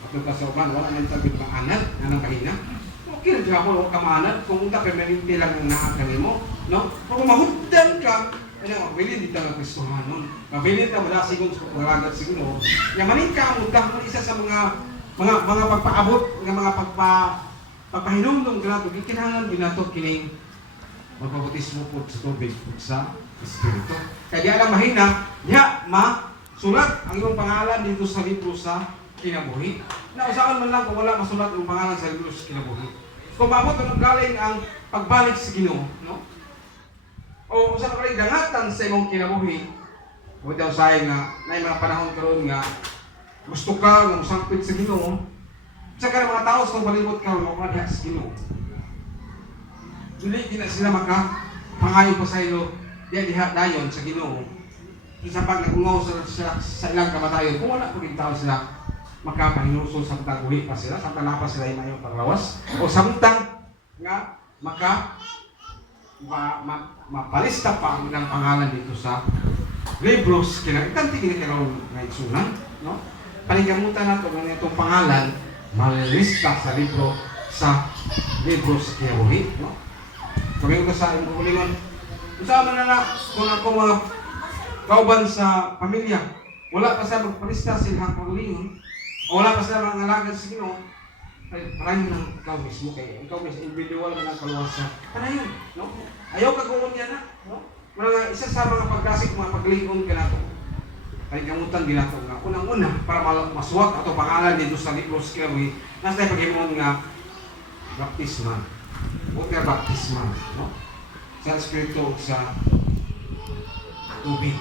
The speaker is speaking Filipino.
At yung kasoban, wala nang sabi maanak, nga nang kahina. Okay, di ako ka maanak, kung unta permanente lang ang naakami mo, no? Kung mahugdan ka, ano, mabilin dito ang Kristohanon. Mabilin ka wala sigong walagat siguro. Nga manin ka, muntang mo isa sa mga pagpaabot, mga pagpahinumdum ginato, kinahanglan ginato kining magpabutismo po sa tubig po sa Espiritu. Kaya di alam mahina, diya masulat ang iyong pangalan dito sa libro sa kinabuhi. Nausahan man lang kung wala masulat ang pangalan sa libro sa kinabuhi. Kung maabot ang galing ang pagbalik sa Ginoo, no? O sa kaling dangatan sa imong kinabuhi, o daw sayang nga, na mga panahon karon nga, gusto ka ng sampit sa Ginoo, sa mga tao sa palibot ka, mga sa Ginoo. Hindi na sila makapangayon pa sa ilo, diha dayon sa Ginoo. Isa pag nagungaw sa ilang kamatayon, kung wala paging tao sila, makapahinusol samtang uwi pa sila, samtang napa sila yung mayong panglawas, o samtang nga mapalista pa ang pangalan dito sa libros, ikanti kinakilaw na isunan, no? Paligamutan nato ng itong pangalan, malista sa libro sa kinabuhi, no? Kami ko sa imong kulingon. Usama na kung ako mga kauban sa pamilya, wala pa sa magpalista sila paglingon, o wala pa sila mga alagad sa Ginoo, ay parayon ng ikaw mismo kay ikaw mismo individual na nagkaluwasa. Parayon, no? Ayaw ka gawon niya na, no? Mga isa sa mga pagkasik, mga paglingon ka nato. Kaya kamutan din nato nga unang-una para masuwag ato pangalan dito sa libro sa kinabuhi, nasa tayo paghimon nga baptisma. Water baptisma, no? Sa Espiritu sa tubig.